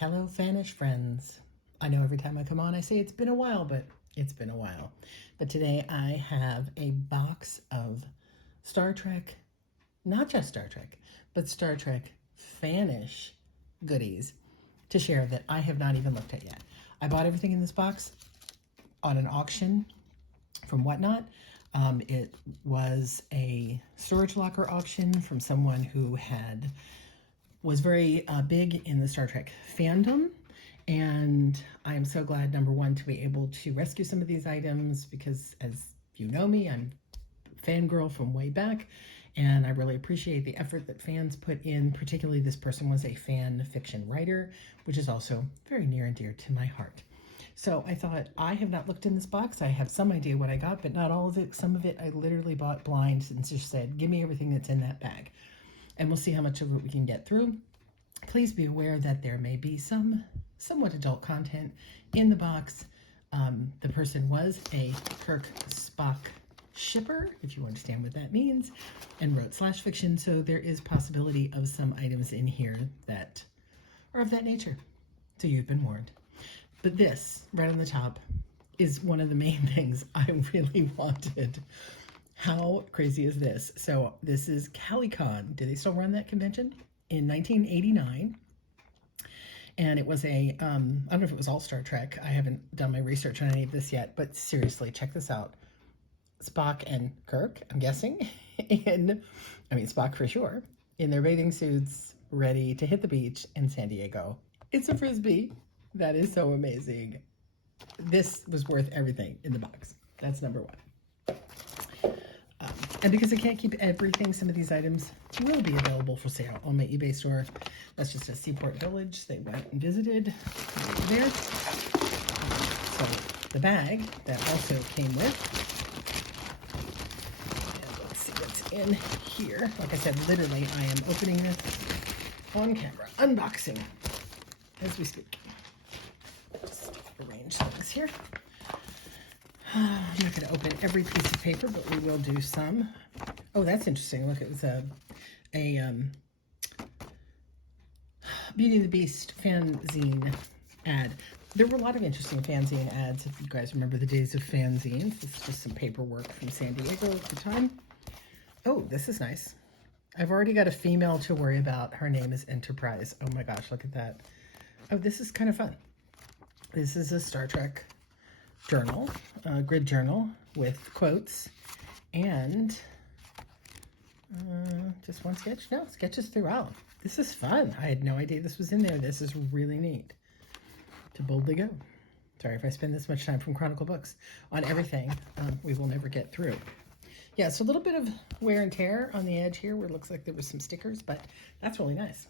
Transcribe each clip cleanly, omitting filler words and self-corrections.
Hello, Fanish friends. I know every time I come on I say it's been a while, but it's been a while. But today I have a box of Star Trek, not just Star Trek, but Star Trek Fanish goodies to share that I have not even looked at yet. I bought everything in this box on an auction from Whatnot. It was a storage locker auction from someone who was very big in the Star Trek fandom, and I am so glad, number one, to be able to rescue some of these items because, as you know me, I'm a fangirl from way back, and I really appreciate the effort that fans put in. Particularly, this person was a fan fiction writer, which is also very near and dear to my heart. So I thought, I have not looked in this box. I have some idea what I got, but not all of it. Some of it I literally bought blind and just said, give me everything that's in that bag. And we'll see how much of it we can get through. Please be aware that there may be some somewhat adult content in the box. The person was a Kirk Spock shipper, if you understand what that means, and wrote slash fiction, so there is possibility of some items in here that are of that nature. So you've been warned. But this, right on the top, is one of the main things I really wanted. How crazy is this? So this is CaliCon. Do they still run that convention? In 1989. And it was I don't know if it was all Star Trek. I haven't done my research on any of this yet, but seriously, check this out. Spock and Kirk, I'm guessing, Spock for sure, in their bathing suits, ready to hit the beach in San Diego. It's a Frisbee. That is so amazing. This was worth everything in the box. That's number one. And because I can't keep everything, some of these items will be available for sale on my eBay store. That's just a Seaport Village. They went and visited there. So the bag that also came with, and let's see what's in here. Like I said, literally, I am opening this on camera, unboxing as we speak. Just arrange things here. I'm not going to open every piece of paper, but we will do some. Oh, that's interesting. Look, it was a Beauty and the Beast fanzine ad. There were a lot of interesting fanzine ads, if you guys remember the days of fanzines. It's just some paperwork from San Diego at the time. Oh, this is nice. I've already got a female to worry about. Her name is Enterprise. Oh my gosh, look at that. Oh, this is kind of fun. This is a Star Trek journal, grid journal with quotes and just one sketch. No, sketches throughout. This is fun. I had no idea this was in there. This is really neat to boldly go. Sorry if I spend this much time from Chronicle Books on everything. We will never get through. Yeah, so a little bit of wear and tear on the edge here where it looks like there was some stickers, but that's really nice.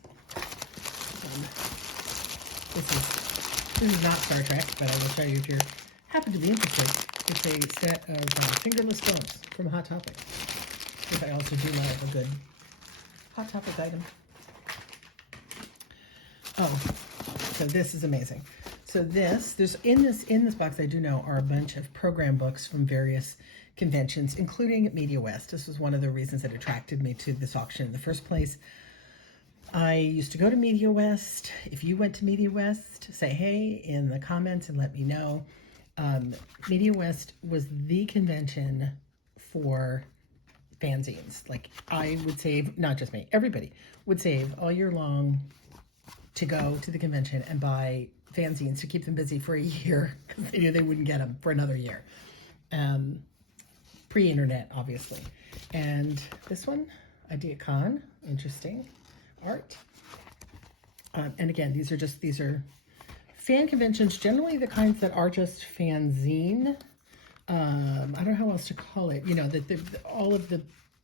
This is not Star Trek, but I will show you if you're happen to be interested. It's a set of fingerless gloves from Hot Topic, which I also do love a good Hot Topic item. Oh, so this is amazing. So there's in this box, I do know, are a bunch of program books from various conventions, including Media West. This was one of the reasons that attracted me to this auction in the first place. I used to go to Media West. If you went to Media West, say hey in the comments and let me know. Media West was the convention for fanzines. Like, I would save, not just me, everybody would save all year long to go to the convention and buy fanzines to keep them busy for a year because they knew they wouldn't get them for another year. Pre-internet, obviously. And this one, IdeaCon, interesting art. And again, these are fan conventions, generally the kinds that are just fanzine. I don't know how else to call it. You know,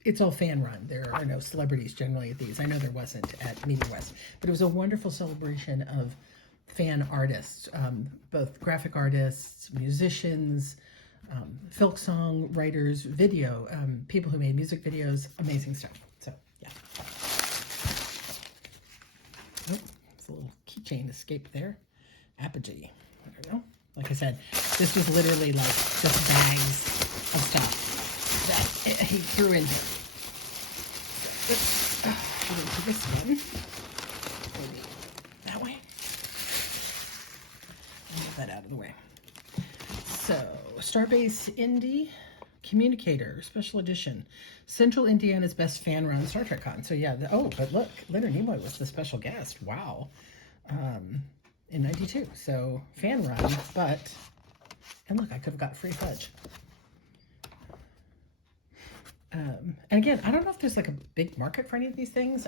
it's all fan run. There are no celebrities generally at these. I know there wasn't at Media West, but it was a wonderful celebration of fan artists, both graphic artists, musicians, folk song writers, video, people who made music videos, amazing stuff. So, yeah. Oh, it's a little keychain escape there. Apogee. I don't know. Like I said, this was literally like just bags of stuff that he threw in here. So, let's go to this one. Maybe that way. that out of the way. So, Starbase Indie Communicator, Special Edition. Central Indiana's best fan-run Star Trek con. So yeah, oh, but look, Leonard Nimoy was the special guest. Wow. In 92. So, fan-run, but, and look, I could have got free fudge. And again, I don't know if there's like a big market for any of these things.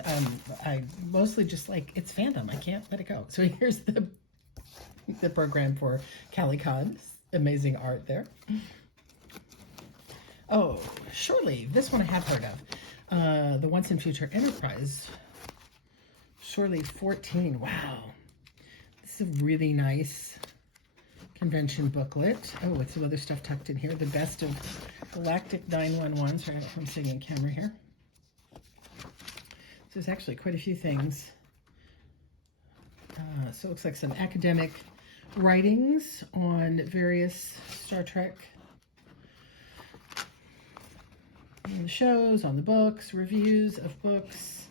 I mostly just like, it's fandom. I can't let it go. So here's the program for CaliCon. Amazing art there. Oh, Shore Leave. This one I have heard of. The Once and Future Enterprise. Shore Leave 14. Wow. This is a really nice convention booklet. Oh, with some other stuff tucked in here. The best of Galactic 911. Sorry, I'm seeing in camera here. So there's actually quite a few things. So it looks like some academic writings on various Star Trek on the shows, on the books, reviews of books.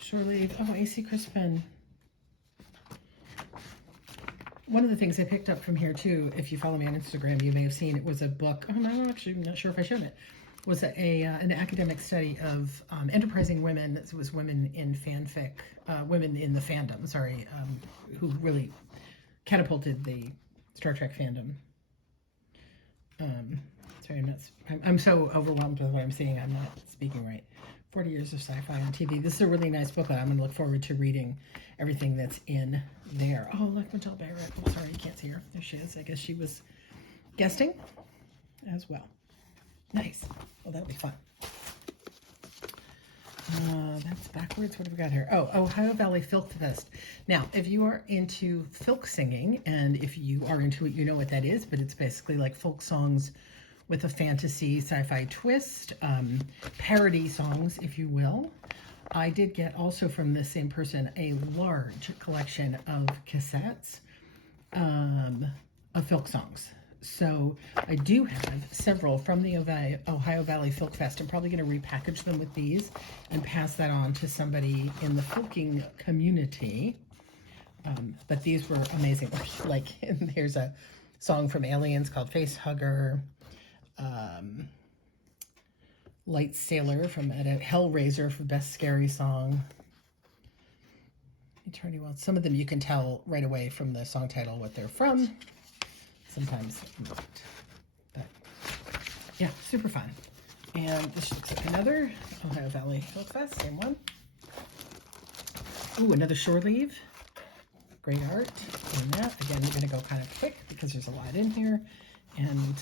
Shore Leave. Oh, AC Crispin. One of the things I picked up from here too, if you follow me on Instagram, you may have seen it was a book. Oh, no, actually, I'm not sure if I showed it. Was an academic study of enterprising women. It was women in fanfic, women in the fandom. Sorry, who really catapulted the Star Trek fandom. Sorry, I'm so overwhelmed with what I'm seeing. I'm not speaking right. 40 years of sci-fi on TV. This is a really nice booklet. I'm going to look forward to reading everything that's in there. Oh, look, Michelle Barrett. I'm sorry, you can't see her. There she is. I guess she was guesting as well. Nice. Well, that'll be fun. That's backwards. What have we got here? Oh, Ohio Valley Filk Fest. Now, if you are into filk singing, and if you are into it, you know what that is, but it's basically like folk songs with a fantasy sci-fi twist, parody songs, if you will. I did get also from the same person a large collection of cassettes of filk songs. So I do have several from the Ohio Valley Filk Fest. I'm probably going to repackage them with these and pass that on to somebody in the filking community. But these were amazing. Like, there's a song from Aliens called Face Hugger. Light Sailor from Hellraiser for Best Scary Song. Eternity Wild. Some of them you can tell right away from the song title what they're from. Sometimes not. But yeah, super fun. And this looks like another Ohio Valley Folk Fest, same one. Ooh, another Shore Leave. Great art in that. Again, we're going to go kind of quick because there's a lot in here. And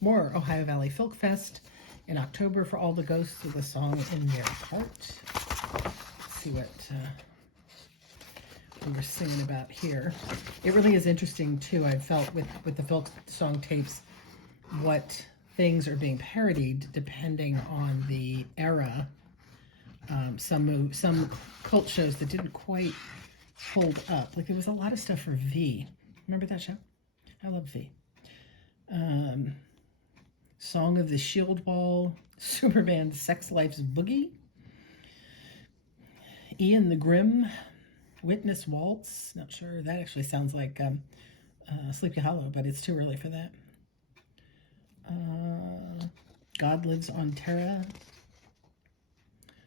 more Ohio Valley Folk Fest in October for all the ghosts of the song in their heart. Let's see what we were singing about here. It really is interesting too. I felt with the folk song tapes, what things are being parodied depending on the era. Some cult shows that didn't quite hold up. Like there was a lot of stuff for V. Remember that show? I love V. Song of the Shield Wall, Superman Sex Life's Boogie, Ian the Grim, Witness Waltz. Not sure. That actually sounds like Sleepy Hollow, but it's too early for that. God Lives on Terra,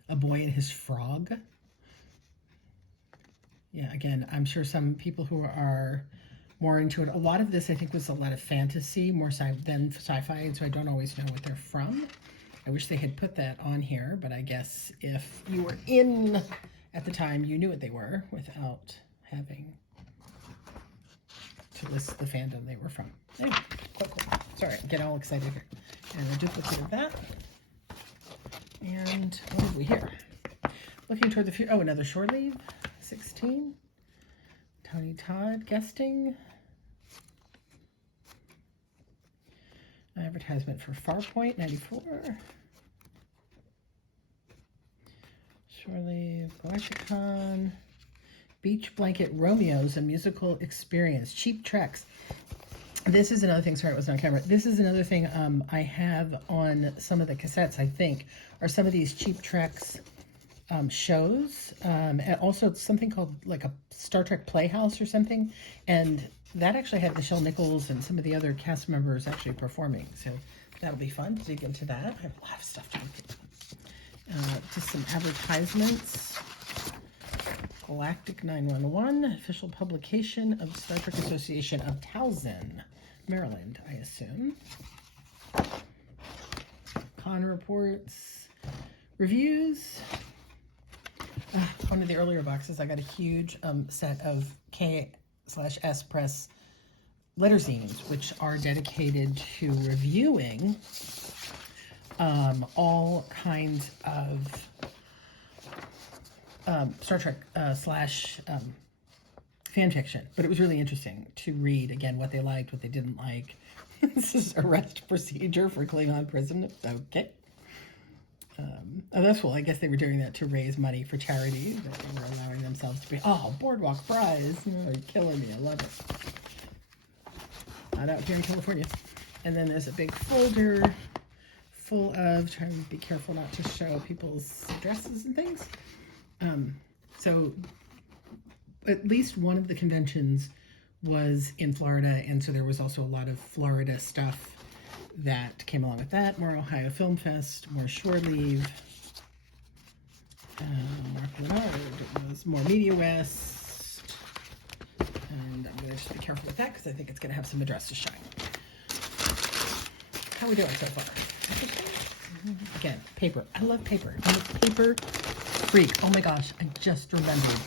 A Boy and His Frog. Yeah, again, I'm sure some people who are more into it. A lot of this, I think, was a lot of fantasy, more than sci-fi, and so I don't always know what they're from. I wish they had put that on here, but I guess if you were in at the time, you knew what they were without having to list the fandom they were from. Anyway, cool. Sorry, get all excited here. And a duplicate of that. And what have we here? Looking toward the future. Oh, another Shore Leave, 16. Tony Todd guesting. Advertisement for Farpoint, 94. Shore Leave, Galacticon. Beach Blanket Romeo's, a musical experience. Cheap Treks. This is another thing, sorry it wasn't on camera. This is another thing I have on some of the cassettes, I think, are some of these Cheap Treks shows. And also it's something called like a Star Trek Playhouse or something. And that actually had Nichelle Nichols and some of the other cast members actually performing. So that'll be fun to dig into that. I have a lot of stuff to look at. Just some advertisements. Galactic 911, official publication of Star Trek Association of Towson, Maryland, I assume. Con reports, reviews. One of the earlier boxes, I got a huge set of K/S Press letter zines, which are dedicated to reviewing all kinds of Star Trek slash fan fiction. But it was really interesting to read, again, what they liked, what they didn't like. This is arrest procedure for Klingon prison. Okay. Oh, that's cool. I guess they were doing that to raise money for charity, that they were allowing themselves to be, oh, Boardwalk Prize. Oh, you're killing me. I love it. Not out here in California. And then there's a big folder full of, trying to be careful not to show people's addresses and things. So at least one of the conventions was in Florida, and so there was also a lot of Florida stuff that came along with that. More Ohio Film Fest, more Shore Leave, Mark Leonard, it was more Media West, and I'm going to just be careful with that because I think it's going to have some address to shine. How are we doing so far? Again, paper. I love paper. I'm a paper freak. Oh my gosh, I just remembered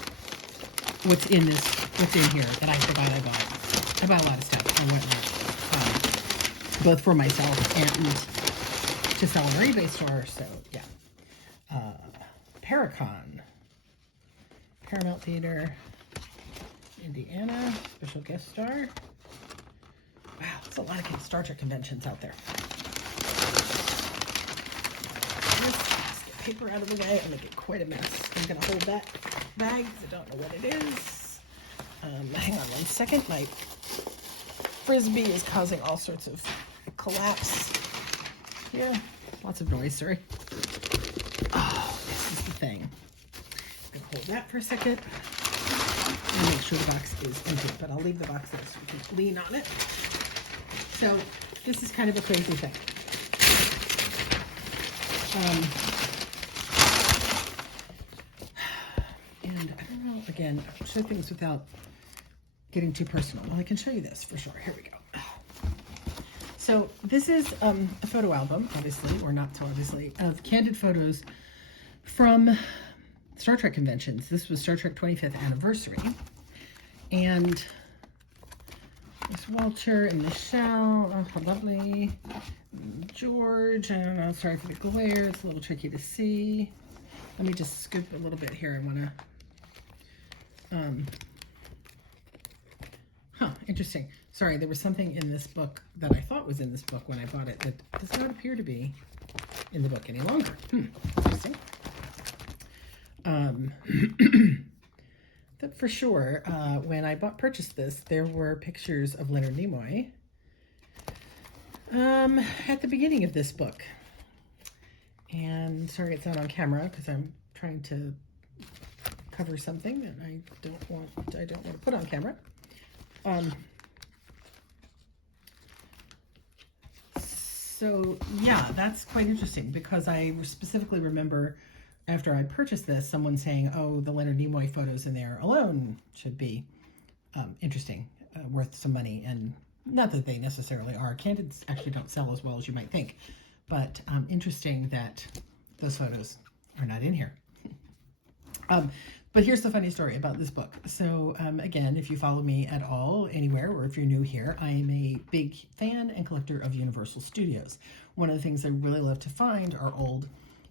what's in here that I forgot I bought. I bought a lot of stuff and whatnot, both for myself and to sell on our eBay store. So yeah, Paracon, Paramount Theater, Indiana, special guest star. Wow, there's a lot of Star Trek conventions out there. Let's get paper out of the way. I'm making quite a mess. I'm gonna hold that bag because I don't know what it is. Hang on one second. My Frisbee is causing all sorts of collapse here. Lots of noise, sorry. Oh, this is the thing. I'm gonna hold that for a second and make sure the box is empty, but I'll leave the box there so we can lean on it. So this is kind of a crazy thing. And I don't know, again, I'll show things without getting too personal. Well, I can show you this for sure. Here we go. So this is a photo album, obviously, or not so obviously, of candid photos from Star Trek conventions. This was Star Trek 25th anniversary. And there's Walter and Michelle. Oh, how lovely. George, I don't know, sorry for the glare. It's a little tricky to see. Let me just scoop a little bit here. I want to, interesting. Sorry, there was something in this book that I thought was in this book when I bought it that does not appear to be in the book any longer. Interesting. But for sure, when I purchased this, there were pictures of Leonard Nimoy at the beginning of this book. And sorry it's not on camera because I'm trying to cover something that I don't want to put on camera. So yeah, that's quite interesting because I specifically remember after I purchased this, someone saying, oh, the Leonard Nimoy photos in there alone should be interesting, worth some money. And not that they necessarily are. Candids actually don't sell as well as you might think, but interesting that those photos are not in here. But here's the funny story about this book. So again, if you follow me at all, anywhere, or if you're new here, I am a big fan and collector of Universal Studios. One of the things I really love to find are old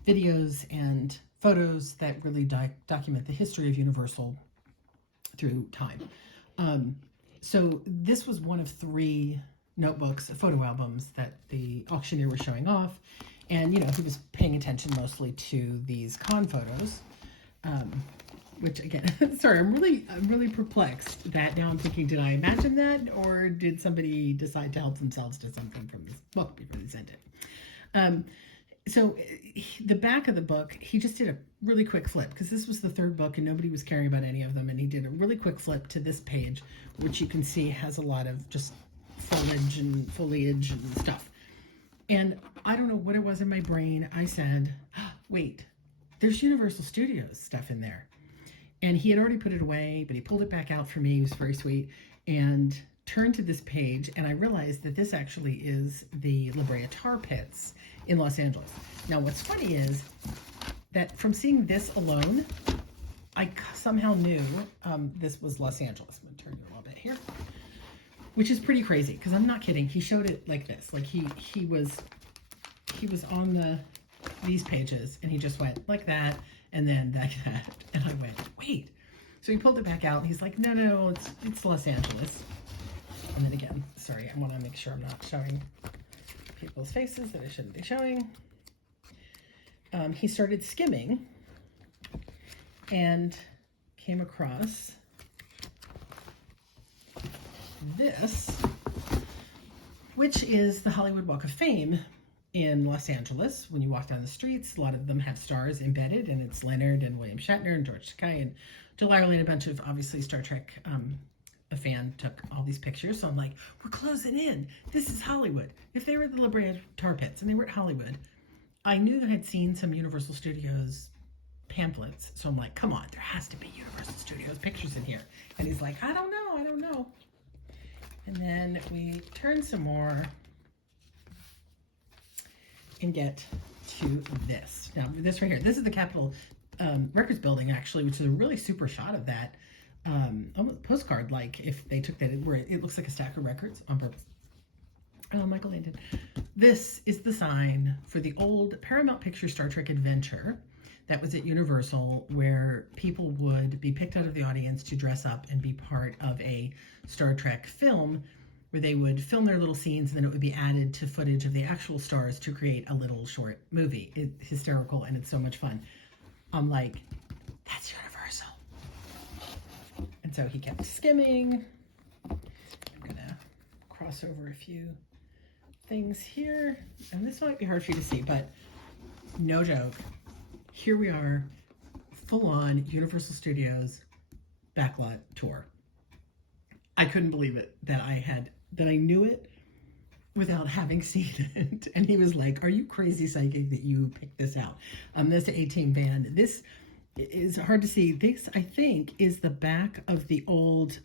videos and photos that really document the history of Universal through time. So this was one of 3 notebooks, photo albums that the auctioneer was showing off. And, you know, he was paying attention mostly to these con photos. Which again, sorry, I'm really perplexed that now I'm thinking, did I imagine that, or did somebody decide to help themselves to something from this book before they sent it? So the back of the book, he just did a really quick flip because this was the third book and nobody was caring about any of them. And he did a really quick flip to this page, which you can see has a lot of just foliage and stuff. And I don't know what it was in my brain. I said, oh, wait, there's Universal Studios stuff in there. And he had already put it away, but he pulled it back out for me. He was very sweet and turned to this page. And I realized that this actually is the La Brea Tar Pits in Los Angeles. Now, what's funny is that from seeing this alone, I somehow knew this was Los Angeles. I'm gonna turn you a little bit here, which is pretty crazy because I'm not kidding. He showed it like this, like he was on these pages and he just went like that and then like that, and I went, wait. So he pulled it back out and he's like, no, it's Los Angeles. And then again, sorry, I want to make sure I'm not showing people's faces that I shouldn't be showing. He started skimming and came across this, which is the Hollywood Walk of Fame in Los Angeles. When you walk down the streets, a lot of them have stars embedded, and it's Leonard and William Shatner and George Takei and Jill Ireland, a bunch of obviously Star Trek. A fan took all these pictures, so I'm like, we're closing in. This is Hollywood. If they were at the La Brea Tar Pits and they were at Hollywood, I knew I had seen some Universal Studios pamphlets, so I'm like, come on, there has to be Universal Studios pictures in here. And he's like, I don't know. And then we turn some more and get to this. Now, this right here, this is the Capitol Records building, actually, which is a really super shot of that. Almost postcard, like if they took that, where it looks like a stack of records on purpose. Oh, Michael Landon. This is the sign for the old Paramount Pictures Star Trek Adventure that was at Universal, where people would be picked out of the audience to dress up and be part of a Star Trek film, where they would film their little scenes and then it would be added to footage of the actual stars to create a little short movie. It's hysterical and it's so much fun. I'm like, that's Universal. And so he kept skimming. I'm gonna cross over a few things here, and this might be hard for you to see, but no joke, here we are, full-on Universal Studios backlot tour. I couldn't believe it that I knew it without having seen it. And he was like, are you crazy psychic that you picked this out? This A-Team band. This is hard to see. This, I think, is the back of the old,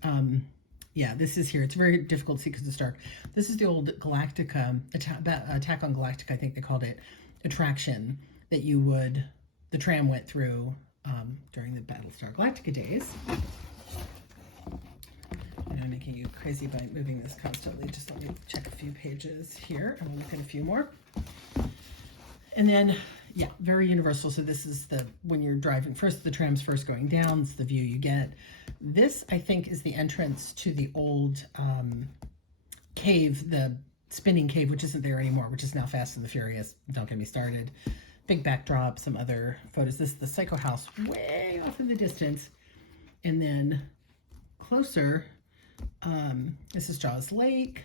yeah, this is here. It's very difficult to see because it's dark. This is the old Galactica, Attack on Galactica, I think they called it, attraction that the tram went through during the Battlestar Galactica days. And I'm making you crazy by moving this constantly. Just let me check a few pages here, and we'll look at a few more. And then, yeah, very Universal. So this is when you're driving, the tram's first going down, it's the view you get. This, I think, is the entrance to the old cave, the spinning cave, which isn't there anymore, which is now Fast and the Furious. Don't get me started. Big backdrop, some other photos. This is the Psycho House way off in the distance. And then closer, this is Jaws Lake.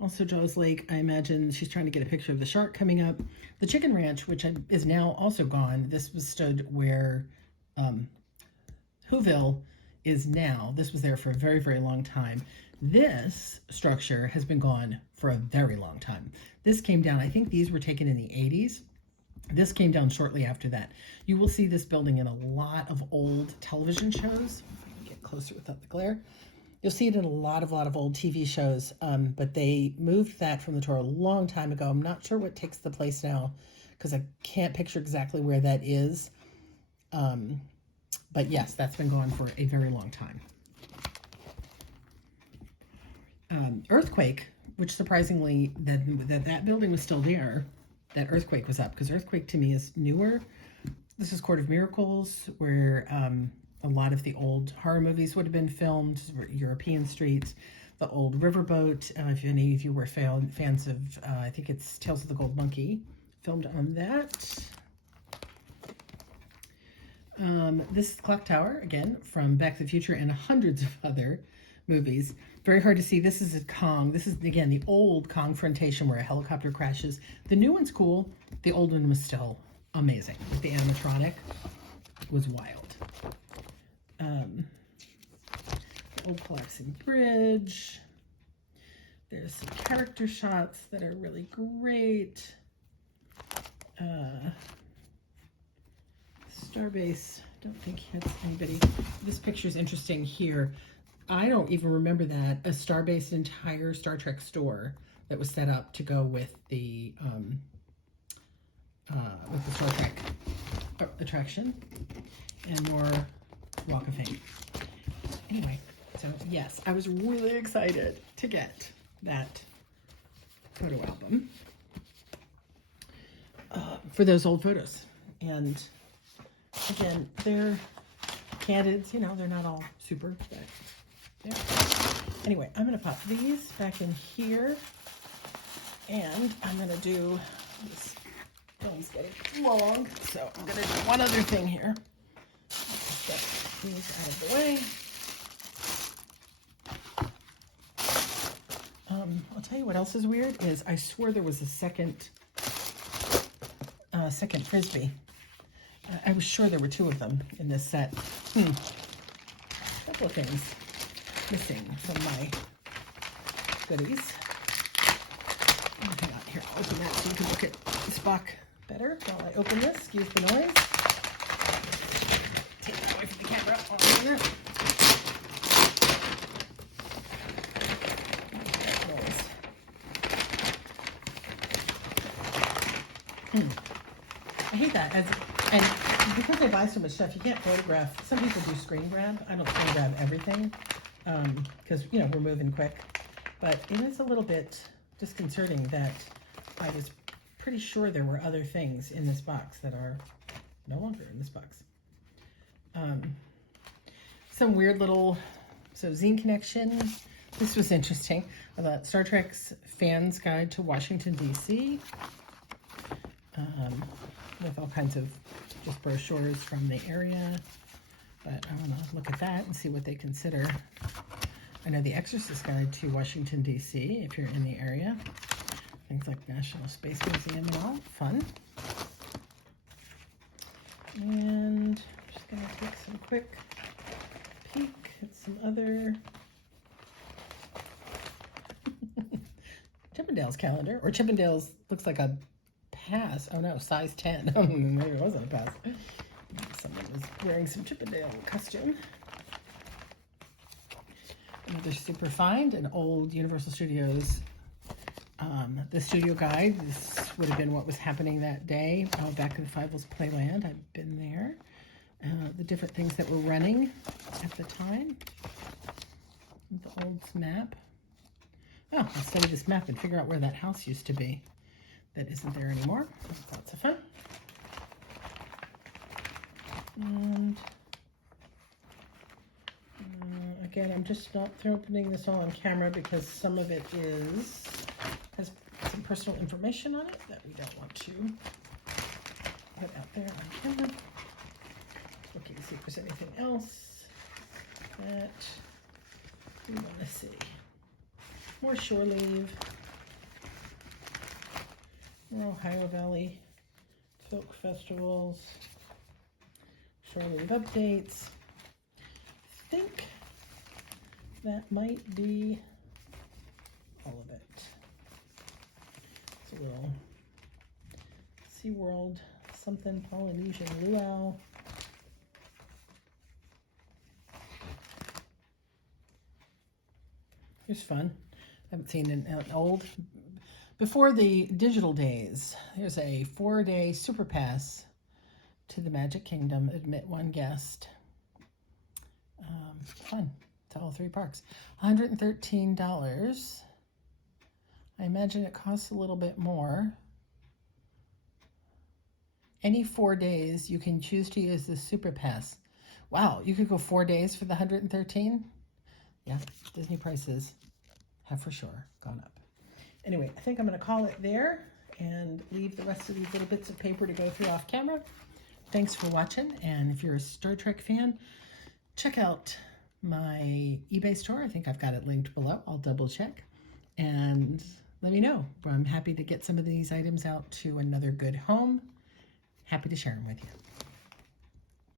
Also Jaws Lake, I imagine she's trying to get a picture of the shark coming up. The Chicken Ranch, which is now also gone. This stood where Whoville is now. This was there for a very, very long time. This structure has been gone for a very long time. This came down, I think these were taken in the 80s. This came down shortly after that. You will see this building in a lot of old television shows. Get closer without the glare. You'll see it in a lot of old TV shows, but they moved that from the tour a long time ago. I'm not sure what takes the place now because I can't picture exactly where that is. But yes, that's been gone for a very long time. Earthquake, which surprisingly, that building was still there. That Earthquake was up, because Earthquake to me is newer. This is Court of Miracles, where a lot of the old horror movies would have been filmed, European streets, the old riverboat. If any of you were fans of, I think it's Tales of the Gold Monkey, filmed on that. This is the Clock Tower, again, from Back to the Future and hundreds of other movies. Very hard to see. This is a Kong. This is, again, the old Kongfrontation where a helicopter crashes. The new one's cool. The old one was still amazing. The animatronic was wild. The old collapsing bridge. There's some character shots that are really great. Starbase, don't think he has anybody. This picture is interesting here. I don't even remember that. A Starbase entire Star Trek store that was set up to go with the Star Trek attraction, and more Walk of Fame. Anyway, so yes, I was really excited to get that photo album for those old photos. And again, they're candids, you know, they're not all super, but yeah. Anyway, I'm going to pop these back in here, and I'm going to do, this film's getting long, so I'm going to do one other thing here. Get these out of the way. I'll tell you what else is weird is I swore there was a second Frisbee. I was sure there were two of them in this set. A couple of things missing from my goodies. Hang on, here, I'll open that so you can look at Spock better while I open this. Excuse the noise. Take it away from the camera while I open it. I hate that. And because I buy so much stuff, you can't photograph. Some people do screen grab. I don't screen grab everything because, you know, we're moving quick. But it is a little bit disconcerting that I was pretty sure there were other things in this box that are no longer in this box. Some weird little, so zine connection. This was interesting about Star Trek's Fans Guide to Washington, D.C. With all kinds of just brochures from the area. But I want to look at that and see what they consider. I know the Exorcist Guide to Washington, D.C., if you're in the area. Things like National Space Museum and all. Fun. And I'm just going to take some quick peek at some other Chippendales calendar. Or Chippendales looks like a pass. Oh no, size 10. Maybe it wasn't a pass. Someone was wearing some Chippendale costume. Another super find, an old Universal Studios, the studio guide. This would have been what was happening that day back in the Fievel's Playland. I've been there. The different things that were running at the time. The old map. Oh, I'll study this map and figure out where that house used to be. That isn't there anymore. That's lots of fun. And again, I'm just not opening this all on camera because some of it has some personal information on it that we don't want to put out there on camera. Looking to see if there's anything else that we want to see. More shore leave. More Ohio Valley folk festivals. Shore leave updates. I think that might be all of it. It's a little SeaWorld something Polynesian luau. Here's fun. I haven't seen an old. Before the digital days, there's a 4-day super pass to the Magic Kingdom. Admit one guest. Fun to all 3 parks. $113. I imagine it costs a little bit more. Any 4 days you can choose to use the super pass. Wow, you could go 4 days for the $113? Yeah, Disney prices have for sure gone up. Anyway, I think I'm going to call it there and leave the rest of these little bits of paper to go through off camera. Thanks for watching, and if you're a Star Trek fan, check out my eBay store. I think I've got it linked below. I'll double check and let me know. I'm happy to get some of these items out to another good home. Happy to share them with you.